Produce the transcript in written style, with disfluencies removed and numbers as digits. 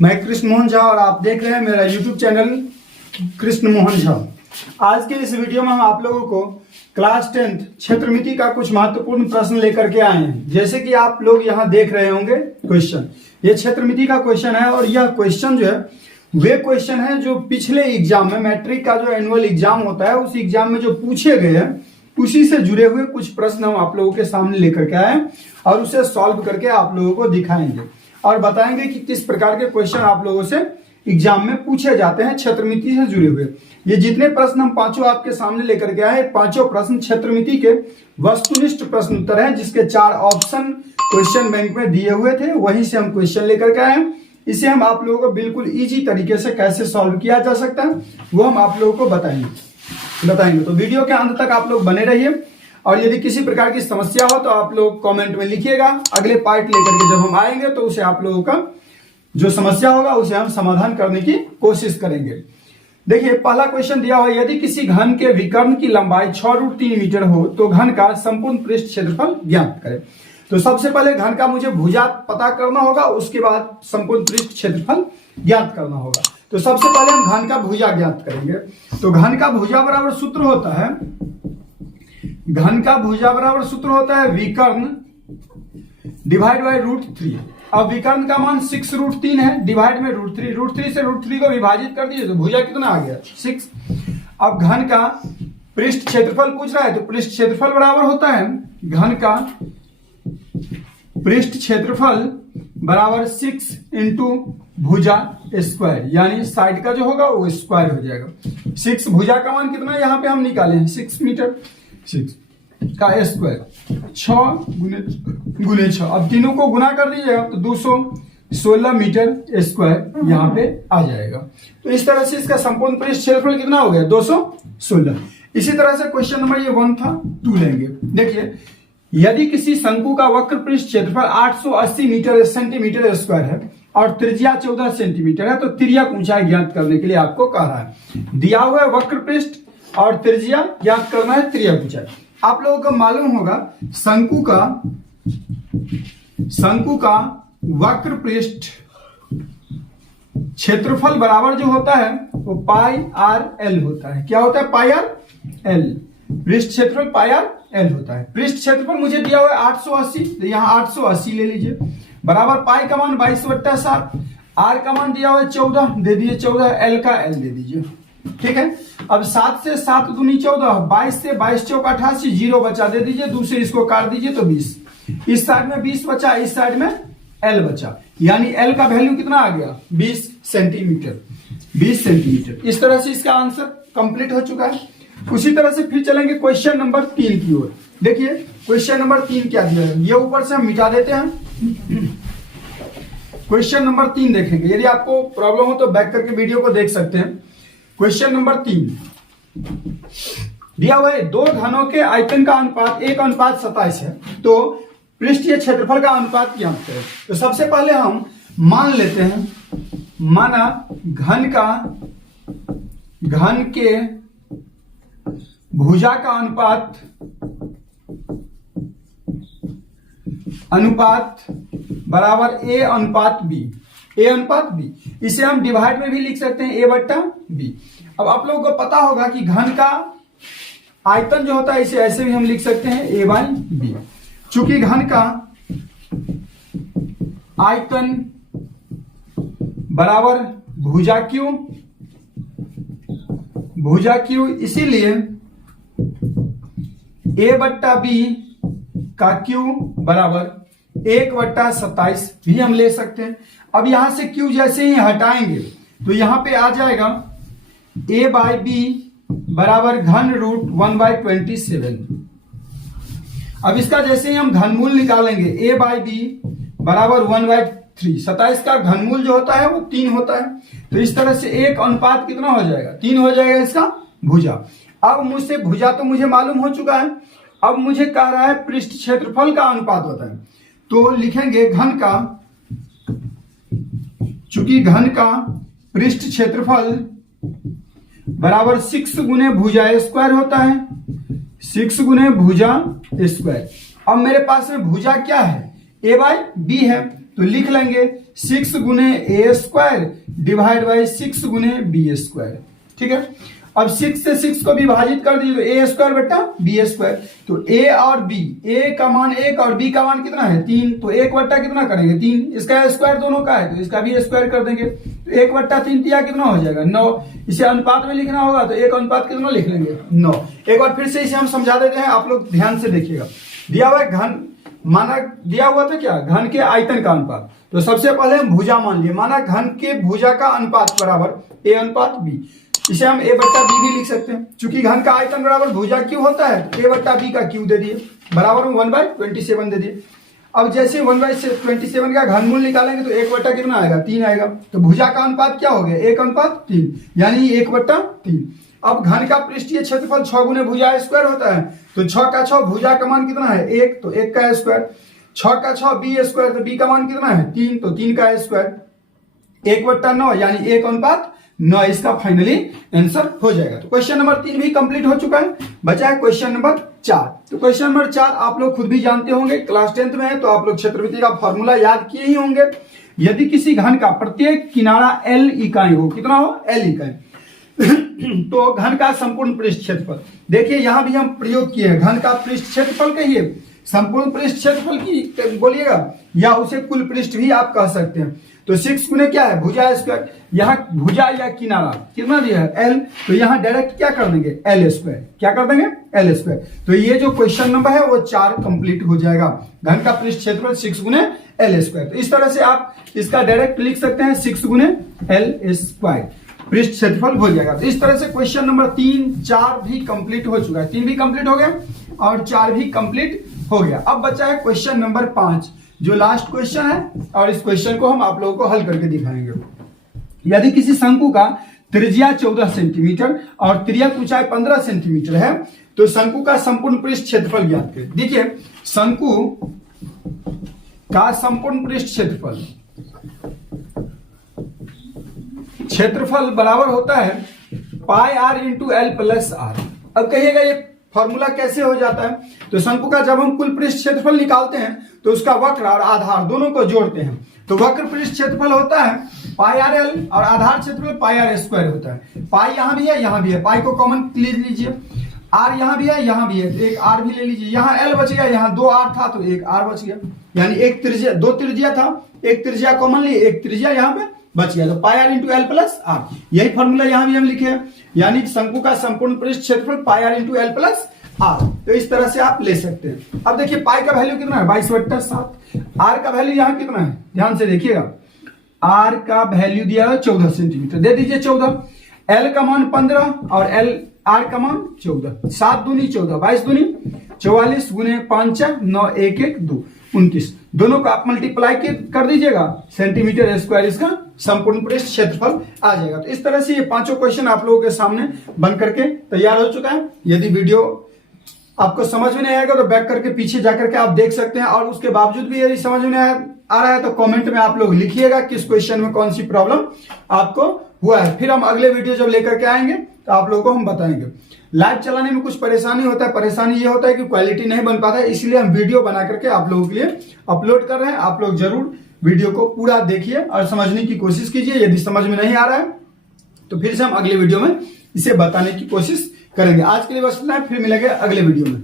मैं कृष्ण मोहन झा और आप देख रहे हैं मेरा YouTube चैनल कृष्ण मोहन झा। आज के इस वीडियो में हम आप लोगों को क्लास 10th क्षेत्रमिति का कुछ महत्वपूर्ण प्रश्न लेकर के आए हैं। जैसे कि आप लोग यहाँ देख रहे होंगे क्वेश्चन, ये क्षेत्रमिति का क्वेश्चन है और यह क्वेश्चन जो है वे क्वेश्चन है जो पिछले एग्जाम में, मैट्रिक का जो एनुअल एग्जाम होता है उस एग्जाम में जो पूछे गए हैं उसी से जुड़े हुए कुछ प्रश्न हम आप लोगों के सामने लेकर के आए और उसे सॉल्व करके आप लोगों को दिखाएंगे और बताएंगे कि किस प्रकार के क्वेश्चन आप लोगों से एग्जाम में पूछे जाते हैं क्षेत्रमिति से जुड़े हुए। ये जितने प्रश्न हम पांचों आपके सामने लेकर के आए, पांचों प्रश्न क्षेत्रमिति के वस्तुनिष्ठ प्रश्न उत्तर हैं, जिसके 4 ऑप्शन क्वेश्चन बैंक में दिए हुए थे, वहीं से हम क्वेश्चन लेकर के आए हैं। इसे हम आप लोगों को बिल्कुल इजी तरीके से कैसे सॉल्व किया जा सकता है वो हम आप लोगों को बताएंगे। तो वीडियो के अंत तक आप लोग बने रहिए और यदि किसी प्रकार की समस्या हो तो आप लोग कमेंट में लिखिएगा। अगले पार्ट लेकर के जब हम आएंगे तो उसे आप लोगों का जो समस्या होगा उसे हम समाधान करने की कोशिश करेंगे। देखिए, पहला क्वेश्चन दिया हुआ, यदि किसी घन के विकर्ण की लंबाई 6√3 मीटर हो तो घन का संपूर्ण पृष्ठ क्षेत्रफल ज्ञात करें। तो सबसे पहले घन का मुझे भुजा पता करना होगा, उसके बाद संपूर्ण पृष्ठ क्षेत्रफल ज्ञात करना होगा। तो सबसे पहले हम घन का भुजा ज्ञात करेंगे। तो घन का भुजा बराबर सूत्र होता है, घन का भुजा बराबर सूत्र होता है विकर्ण डिवाइड बाय √3। अब विकर्ण का मान 6√3 है, डिवाइड में √3, √3 से √3 को विभाजित कर दीजिए तो भुजा कितना आ गया 6। अब घन का पृष्ठ क्षेत्रफल पूछ रहा है तो पृष्ठ क्षेत्रफल बराबर होता है घन का पृष्ठ क्षेत्रफल बराबर 6 इंटू भुजा स्क्वायर, यानी साइड का जो होगा वो स्क्वायर हो जाएगा। 6 भुजा का मान कितना यहाँ पे हम निकाले हैं 6 मीटर, 6 का स्क्वायर 6 गुने 6। अब तीनों को गुना कर दीजिएगा तो 216 मीटर स्क्वायर यहाँ पे आ जाएगा। तो इस तरह से इसका संपूर्ण पृष्ठ क्षेत्रफल कितना हो गया 216। इसी तरह से क्वेश्चन नंबर ये 1 था, 2 लेंगे। देखिए, यदि किसी शंकु का वक्र पृष्ठ क्षेत्रफल 880 मीटर सेंटीमीटर स्क्वायर है और त्रिज्या 14 सेंटीमीटर है तो तिर्यक ऊंचाई ज्ञात करने के लिए आपको कह रहा है। दिया हुआ है वक्र पृष्ठ और त्रिज्या ज्ञात करना है तिर्यक ऊंचाई। आप लोगों को मालूम होगा शंकु का वक्र पृष्ठ क्षेत्रफल बराबर जो होता है वो πr/l होता है। क्या होता है πr/l, पृष्ठ क्षेत्रफल πr/l होता है। पृष्ठ क्षेत्रफल मुझे दिया हुआ है 880, तो यहाँ 880 ले लीजिए, बराबर पाई का मान 22/7, आर का मान दिया हुआ है 14 दे दीजिए 14, एल का एल दे दीजिए। ठीक है, अब 7 से 7 दूनी 14, 22 से 22 चौक 88, 0 बचा दे दीजिए, दूसरे इसको काट दीजिए तो 20, इस साइड में 20 बचा, इस साइड में एल बचा, यानी एल का वैल्यू कितना आ गया 20 सेंटीमीटर। 20 सेंटीमीटर। इस तरह से इसका आंसर कंप्लीट हो चुका है। उसी तरह से फिर चलेंगे क्वेश्चन नंबर 3 की ओर। देखिए क्वेश्चन नंबर 3 क्या दिया है, ये ऊपर से हम मिटा देते हैं। क्वेश्चन नंबर 3 देखेंगे, यदि आपको प्रॉब्लम हो तो बैक करके वीडियो को देख सकते हैं। क्वेश्चन नंबर 3 दिया हुआ है, 2 घनों के आयतन का अनुपात 1:27 है तो पृष्ठीय क्षेत्रफल का अनुपात ज्ञात करें। तो सबसे पहले हम मान लेते हैं, माना घन के भुजा का अनुपात बराबर a/b, a/b। इसे हम डिवाइड में भी लिख सकते हैं a/b। अब आप लोगों को पता होगा कि घन का आयतन जो होता है इसे ऐसे भी हम लिख सकते हैं a/b। चूंकि घन का आयतन बराबर भुजा q, इसीलिए a/b का q बराबर 1/27 भी हम ले सकते हैं। अब यहां से q जैसे ही हटाएंगे तो यहां पे आ जाएगा a/b बराबर घन रूट 1/27। अब इसका जैसे ही हम घनमूल निकालेंगे a/b बराबर 1/3, 27 का घनमूल जो होता है वो 3 होता है, तो इस तरह से 1 कितना हो जाएगा 3 हो जाएगा इसका भुजा। अब मुझसे भुजा तो मुझे मालूम हो चुका है, अब मुझे कह रहा है पृष्ठ क्षेत्रफल का अनुपात बताएं। तो लिखेंगे चूंकि घन का पृष्ठ क्षेत्रफल बराबर 6 गुने भुजा स्क्वायर होता है, 6 गुने भुजा स्क्वायर। अब मेरे पास में भुजा क्या है a/b है, तो लिख लेंगे 6 गुने ए स्क्वायर डिवाइड बाई 6 गुने बी स्क्वायर। ठीक है, अब 6 से 6 को विभाजित कर दीजिए तो ए स्क्वायर बटा बी स्क्वायर। तो ए और बी, ए का मान 1 और बी का मान कितना है 3, तो 1 बट्टा कितना करेंगे 3, इसका स्क्वायर दोनों का है तो इसका भी स्क्वायर कर देंगे। तो 1 बट्टा 3 दिया कितना हो जाएगा 9। इसे अनुपात में लिखना होगा तो 1 अनुपात कितना लिख लेंगे 9। एक बार फिर से इसे हम समझा देते हैं, आप लोग ध्यान से देखिएगा। दिया हुआ है घन, माना दिया हुआ था क्या घन के आयतन का अनुपात। तो सबसे पहले हम भुजा मान लिए, माना घन के भुजा का अनुपात बराबर ए अनुपात बी। इसे हम ए बट्टा बी भी लिख सकते हैं, चूंकि घन का आयतन बराबर भुजा क्यों होता है तो ए बट्टा बी का क्यू दे दिए बराबर 1/27 दे दिए। अब जैसे 1/27 का घनमूल निकालेंगे तो 1 बट्टा कितना आएगा 3 आएगा। तो भुजा का अनुपात क्या हो गया 1 अनुपात 3 यानी 1/3। अब घन का पृष्ठीय क्षेत्रफल 6 गुने भुजा स्क्वायर होता है, तो 6 का 6 भुजा का मान कितना है 1, तो 1 का स्क्वायर। 6 का 6 बी स्क्वायर, तो बी का मान कितना है 3, तो 3 का स्क्वायर। 1/9 यानी 1 अनुपात 9 इसका फाइनली आंसर हो जाएगा। तो क्वेश्चन नंबर 3 भी कंप्लीट हो चुका है, बचा है क्वेश्चन नंबर 4। तो क्वेश्चन नंबर 4 आप लोग खुद भी जानते होंगे, क्लास 10th में है तो आप लोग क्षेत्रमिति का फॉर्मूला याद किए ही होंगे। यदि किसी घन का प्रत्येक किनारा L इकाई हो, कितना हो L इकाई, तो घन का संपूर्ण पृष्ठ क्षेत्रफल, देखिए यहां भी हम प्रयोग किए हैं, घन का पृष्ठ क्षेत्रफल कहिए, संपूर्ण पृष्ठ क्षेत्रफल की बोलिएगा या उसे कुल पृष्ठ भी आप कह सकते हैं। तो 6 गुने क्या है भुजा स्क्वायर, यहाँ भुजा या किनारा कितना दिया है L, तो यहाँ डायरेक्ट क्या कर देंगे L स्क्वायर, क्या कर देंगे L स्क्वायर। तो ये जो क्वेश्चन नंबर है वो 4 कंप्लीट हो जाएगा। घन का पृष्ठ क्षेत्रफल 6 गुने L स्क्वायर। तो इस तरह से आप इसका डायरेक्ट लिख सकते हैं 6 गुने L स्क्वायर पृष्ठ क्षेत्रफल हो जाएगा। तो इस तरह से क्वेश्चन नंबर 3, 4 भी कंप्लीट हो चुका है, 3 भी कंप्लीट हो गया और 4 भी कंप्लीट हो गया। अब बचा है क्वेश्चन नंबर 5 जो लास्ट क्वेश्चन है और इस क्वेश्चन को हम आप लोगों को हल करके दिखाएंगे। यदि किसी शंकु का त्रिज्या 14 सेंटीमीटर और तिर्यक ऊंचाई 15 सेंटीमीटर है तो शंकु का संपूर्ण पृष्ठ क्षेत्रफल ज्ञात करें। देखिए शंकु का संपूर्ण पृष्ठ क्षेत्रफल बराबर होता है pi r into L plus R. अब कहिएगा ये फॉर्मूला कैसे हो जाता है, तो शंकु का जब हम कुल पृष्ठ क्षेत्रफल निकालते हैं तो उसका वक्र और आधार दोनों को जोड़ते हैं, तो वक्र पृष्ठ क्षेत्रफल होता है पाई आर एल और आधार क्षेत्रफल पाई आर स्क्वायर होता है। पाई यहां भी है यहां भी है, पाई को कॉमन ले लीजिए, आर यहां भी है यहां भी है तो एक आर भी ले लीजिए, यहां एल बच गया, यहां 2 आर था तो एक आर बच गया, यानी एक त्रिज्या 2 त्रिज्या था, एक त्रिज्या कॉमन लिए, एक त्रिज्या यहां पे बच गया, तो pi r into L plus r. यही फॉर्मूला यहां भी हम लिखे हैं, यानी शंकु का संपूर्ण पृष्ठ क्षेत्रफल pi r into L plus r. तो इस तरह से आप ले सकते हैं। अब देखिए पाई का वैल्यू कितना है 22/7, आर का वैल्यू यहां कितना है ध्यान से देखिएगा, आर का वैल्यू दिया है 14 सेंटीमीटर, दे दीजिए 14, एल का मान 15 और एल आर का मान 14, 7 दूनी 14, 22 दूनी 44 गुने 5 9 1 1 2 29, दोनों को आप मल्टीप्लाई कर दीजिएगा, सेंटीमीटर स्क्वायर इसका संपूर्ण पृष्ठ क्षेत्रफल आ जाएगा। तो इस तरह से ये पांचों क्वेश्चन आप लोगों के सामने बन करके तैयार हो चुका है। यदि वीडियो आपको समझ में नहीं आएगा तो बैक करके पीछे जाकर के आप देख सकते हैं, और उसके बावजूद भी यदि समझ में आ रहा है तो कमेंट में आप लोग लिखिएगा किस क्वेश्चन में कौन सी प्रॉब्लम आपको हुआ है, फिर हम अगले वीडियो जब लेकर के आएंगे तो आप लोगों को हम बताएंगे। लाइव चलाने में कुछ परेशानी होता है, परेशानी ये होता है कि क्वालिटी नहीं बन पाता है, इसलिए हम वीडियो बना करके आप लोगों के लिए अपलोड कर रहे हैं। आप लोग जरूर वीडियो को पूरा देखिए और समझने की कोशिश कीजिए। यदि समझ में नहीं आ रहा है तो फिर से हम अगले वीडियो में इसे बताने की कोशिश करेंगे। आज के लिए बस इतना है, फिर मिलेंगे अगले वीडियो में।